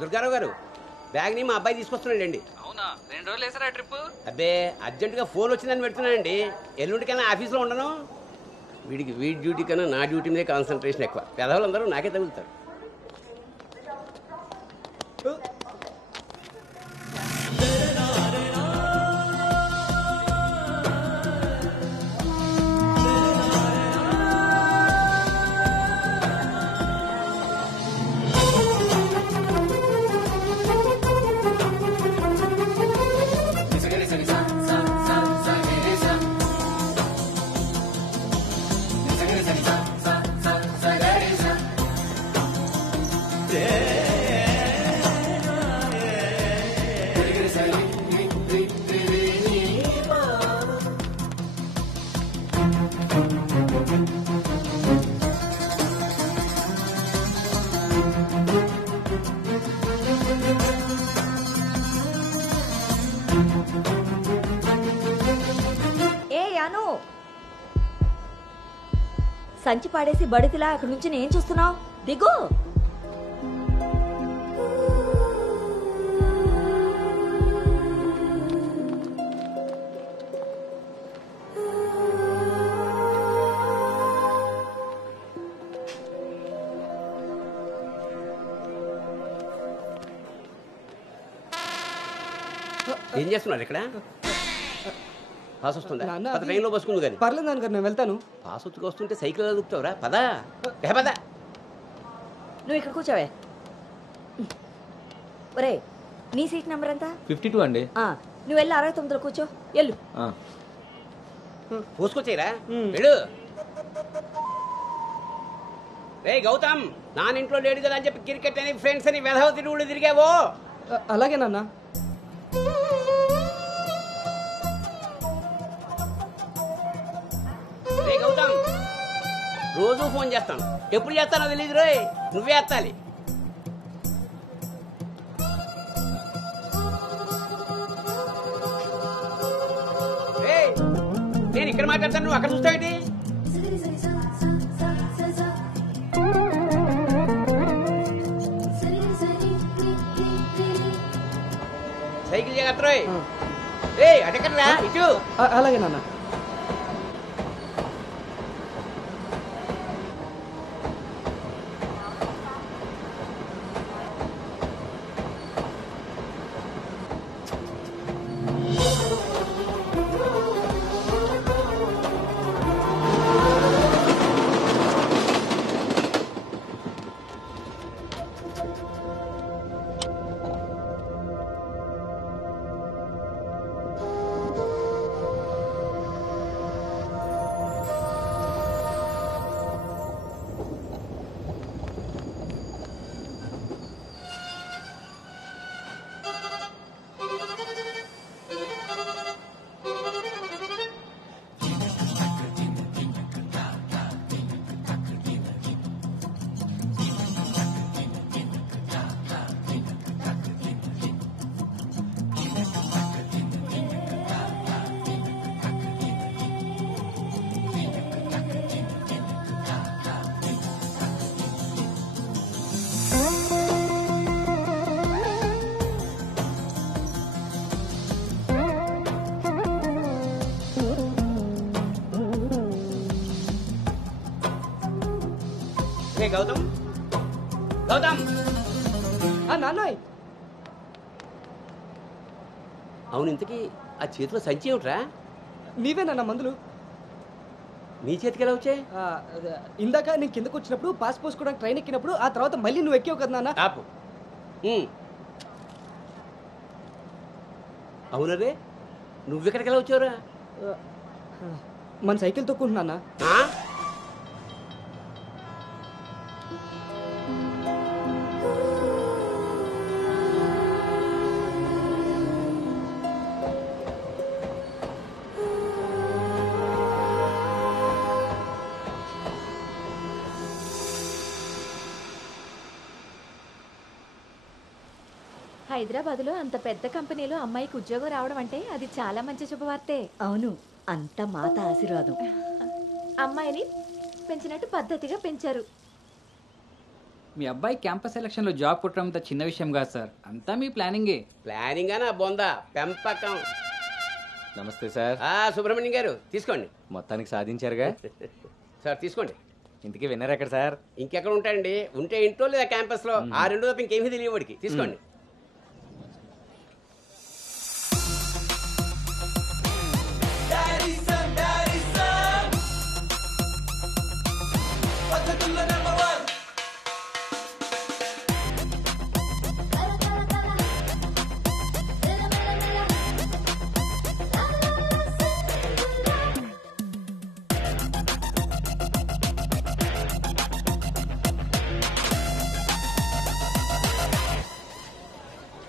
దుర్గారావు గారు బ్యాగ్ని మా అబ్బాయి తీసుకొస్తున్నాడండి. అవునా 2 రోజులు వేసారా ట్రిప్? అబ్బే అర్జెంటుగా ఫోన్ వచ్చిందని పెడుతున్నానండి. ఎల్లుండికైనా ఆఫీస్లో ఉండను. వీడి డ్యూటీ కన్నా నా డ్యూటీ మీద కాన్సన్ట్రేషన్ ఎక్కువ. పెదవులందరూ నాకే తగులుతారు. సంచి పాడేసి బడితిలా అక్కడి నుంచి నేను చూస్తున్నావు. దిగు. ఏం చేస్తున్నారు ఇక్కడ? పాస్ వస్తుందా? ట్రైన్లో బస్సుకుంది కానీ. పర్లేదు నాన్నగారు, నేను వెళ్తాను. పాస్ వచ్చుకు వస్తుంటే సైకిల్ దొక్కుతావురా? పదా పదా. నువ్వు ఇక్కడ కూర్చోవే. ఒరే, నీ సీట్ నెంబర్ ఎంత? 52 అండి. నువ్వు వెళ్ళి 69లో కూర్చో. వెళ్ళు. పోసుకొచ్చాయిరా వెళ్ళు. రే గౌతమ్, నానింట్లో లేడు కదా అని చెప్పి క్రికెట్ అని ఫ్రెండ్స్ అని వెధవ తిరుగుడు తిరిగావో. అలాగే నాన్న. రే గౌతమ్, రోజు ఫోన్ చేస్తాను. ఎప్పుడు చేస్తానో తెలియదు రోయ్, నువ్వే ఎత్తాలి. నేను ఇక్కడ మాట్లాడతాను, నువ్వు అక్కడ చూస్తావేంటి? సైకిల్ జాగ్రత్త రోయ్. అటెక్కడరా ఇటు. అలాగే నాన్న. గౌతమ్, గౌతమ్. నాన్నయ్, అవును, ఇంతకీ ఆ చేతిలో సంచి ఏమిట్రా? నీవే నాన్న మందులు. నీ చేతికి ఎలా వచ్చాయి? ఇందాక నేను కిందకు వచ్చినప్పుడు పాస్ పోసుకోవడానికి ట్రైన్ ఎక్కినప్పుడు, ఆ తర్వాత మళ్ళీ నువ్వు ఎక్కావు కదా నాన్న. ఆపు. అవునరే, నువ్వెక్కడికి ఎలా వచ్చావురా? మన సైకిల్ తొక్కుంటున్నా. హైదరాబాద్లో అంత పెద్ద కంపెనీలో అమ్మాయికి ఉద్యోగం రావడం అంటే అది చాలా మంచి శుభవార్తే. అవును, అంత మాత ఆశీర్వాదం. అమ్మాయిని పెంచినట్టు పద్ధతిగా పెంచారు. మీ అబ్బాయి క్యాంపస్ సెలక్షన్ లో జాబ్ కొట్టడం అంత చిన్న విషయం కాదు సార్, అంతా మీ ప్లానింగే. ప్లానింగ్ నా బొందా పెంపకం. నమస్తే సార్. సుబ్రహ్మణ్యం గారు తీసుకోండి. మొత్తానికి సాధించారుగా. సార్ తీసుకోండి. ఇంతకీ విన్నర్ ఎక్కడ సార్? ఇంకెక్కడ ఉంటాయండి, ఉంటే ఇంట్లో లేదా క్యాంపస్ లో. ఆ రెండు తప్ప ఇంకేమీ తెలియవాడికి. తీసుకోండి.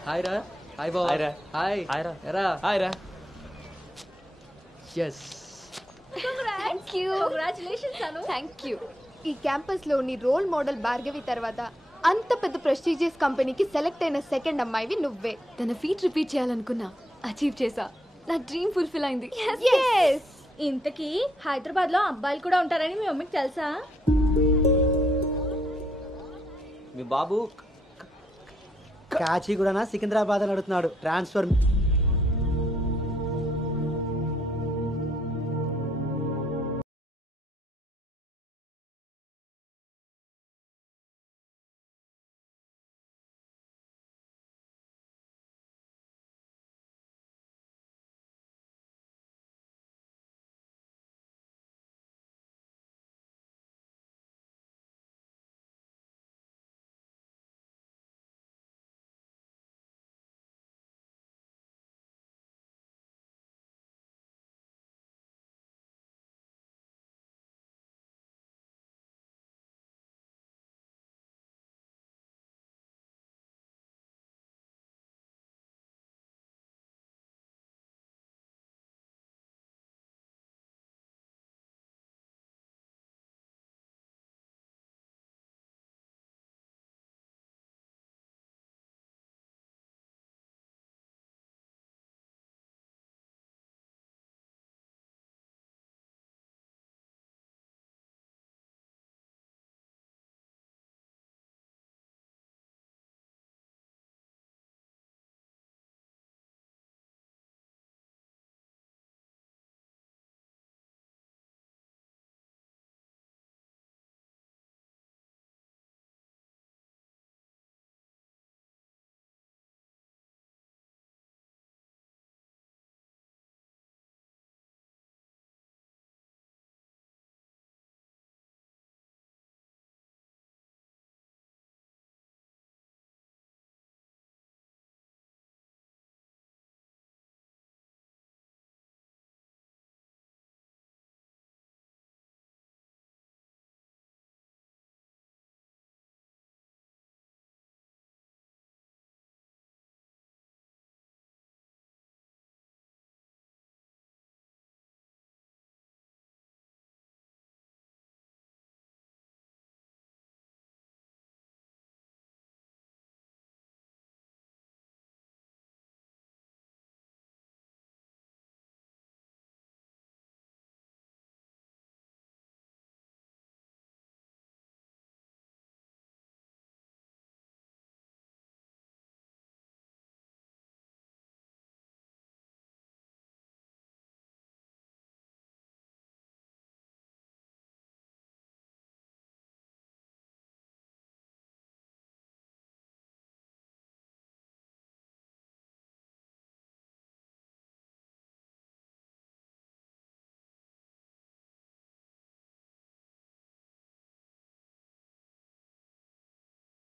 హాయ్ రా. హాయ్ బావ. హాయ్ రా. హాయ్. హాయ్ రా. ఎరా. హాయ్ రా. Yes. Thank you. Congratulations Anu. Thank you. ఈ క్యాంపస్ లో నీ రోల్ మోడల్ భార్గవి తర్వాత అంత పెద్ద ప్రెస్టీజియస్ కంపెనీకి సెలెక్ట్ అయిన సెకండ్ అమ్మాయివి నువ్వే. తన ఫీట్ రిపీట్ చేయాలనుకున్నా, అచీవ్ చేసా. నా డ్రీమ్ ఫుల్ఫిల్ అయింది. ఇంతకీ హైదరాబాద్ లో అబ్బాయిలు కూడా ఉంటారని మీ మమ్మీకి తెలుసా? మీ బాబు కాచిగూడనా సికింద్రాబాద్ అని అడుగుతున్నాడు. ట్రాన్స్ఫర్